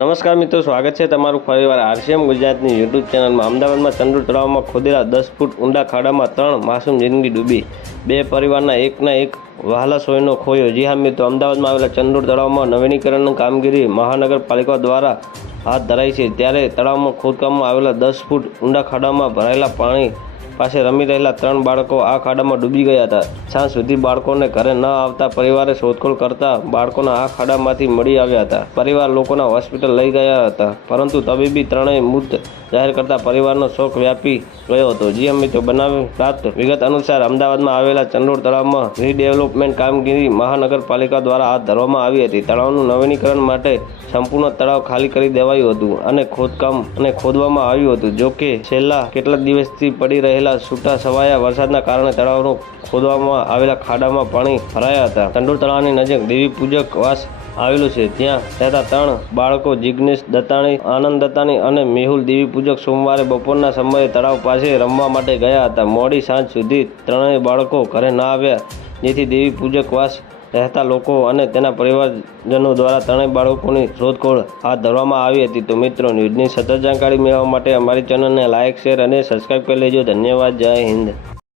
નમસ્કાર મિત્રો, સ્વાગત છે તમારું ફરીવાર આરસીએમ ગુજરાતની યુટ્યુબ ચેનલમાં. અમદાવાદમાં ચંદ્ર તળાવમાં ખોદેલા દસ ફૂટ ઊંડા ખાડામાં ત્રણ માસૂમ જિંદગી ડૂબી. બે પરિવારના એકના એક વહાલા સોયનો ખોયો. જી હા મિત્રો, અમદાવાદમાં આવેલા ચંદુર તળાવમાં નવીનીકરણની કામગીરી મહાનગરપાલિકા દ્વારા હાથ ધરાઈ છે. ત્યારે તળાવમાં ખોદકામમાં આવેલા દસ ફૂટ ઊંડા ખાડામાં ભરાયેલા પાણી પાસે રમી રહેલા ત્રણ બાળકો આ ખાડામાં ડૂબી ગયા હતા. સાંજ સુધી બાળકોને ઘરે ન આવતા પરિવારે શોધખોળ કરતા બાળકોના આ ખાડામાંથી મળી આવ્યા હતા. પરિવાર લોકોના હોસ્પિટલ લઈ ગયા હતા, પરંતુ તબીબી ત્રણેય મૃત જાહેર કરતા પરિવારનો શોક વ્યાપી ગયો હતો. જી મિત્રો બનાવી પ્રાપ્ત વિગત અનુસાર અમદાવાદમાં આવેલા ચંદોડ તળાવમાં રીડેવલપમેન્ટ કામગીરી મહાનગરપાલિકા દ્વારા હાથ ધરવામાં આવી હતી. તળાવનું નવીનીકરણ માટે સંપૂર્ણ તળાવ ખાલી કરી દેવાયું હતું અને ખોદકામ અને ખોદવામાં આવ્યું હતું, જોકે છેલ્લા કેટલાક દિવસથી પડી રહેલા છૂટા છવાયા વરસાદના કારણે તળાવનું ખોદવામાં આવેલા ખાડામાં પાણી ભરાયા હતા. તંડુર તળાવની નજીક દેવી પૂજક વાસ આવેલું છે. ત્યાં રહેતા ત્રણ બાળકો જિગ્નેશ દત્તાણી, આનંદ દત્તાણી અને મેહુલ દેવી પૂજક સોમવારે બપોરના સમયે તળાવ પાસે રમવા માટે ગયા હતા. મોડી સાંજ સુધી ત્રણેય બાળકો ઘરે ન આવ્યા, જેથી દેવી પૂજક વાસ રહેતા લોકો અને તેના પરિવારજનો દ્વારા ત્રણેય બાળકોની શોધખોળ હાથ ધરવામાં આવી હતી. તો મિત્રો, ન્યૂઝની સતત જાણકારી મેળવવા માટે અમારી ચેનલને લાઇક શેર અને સબસ્ક્રાઇબ કરી લેજો. ધન્યવાદ. જય હિન્દ.